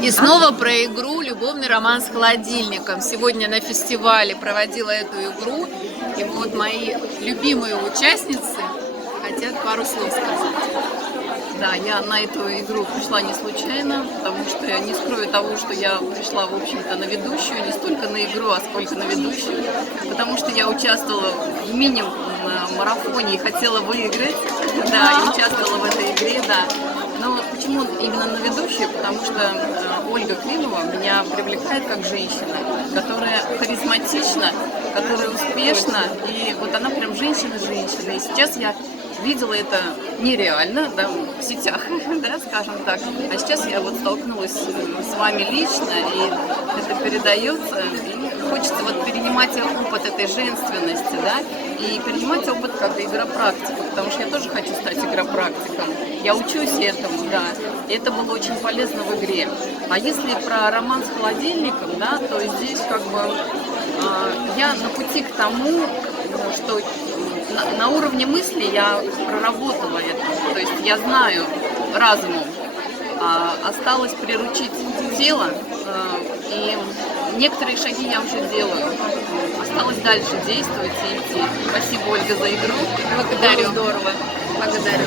И снова про игру «Любовный роман с холодильником». Сегодня на фестивале проводила эту игру, и вот мои любимые участницы хотят пару слов сказать. Да, я на эту игру пришла не случайно, потому что я не скрою того, что я пришла, в общем-то, на ведущую, не столько на игру, а сколько на ведущую, потому что я участвовала в мини-марафоне и хотела выиграть, да, и участвовала в этой игре, да. Но почему именно на ведущую? Потому что Ольга Климова меня привлекает как женщина, которая харизматична, которая успешна, и вот она прям женщина-женщина. И сейчас я видела это нереально, да, в сетях, да, скажем так. А сейчас я вот столкнулась с вами лично, и это передается, и хочется вот перенимать опыт этой женственности, да, и перенимать опыт как игропрактика, потому что я тоже хочу стать игропрактиком. Я учусь этому, да, и это было очень полезно в игре. А если про роман с холодильником, да, то здесь как бы я на пути к тому, что на уровне мысли я проработала это, то есть я знаю разумом, осталось приручить тело, и некоторые шаги я уже делаю, осталось дальше действовать и идти. Спасибо, Ольга, за игру. Благодарю. Было здорово. Благодарю.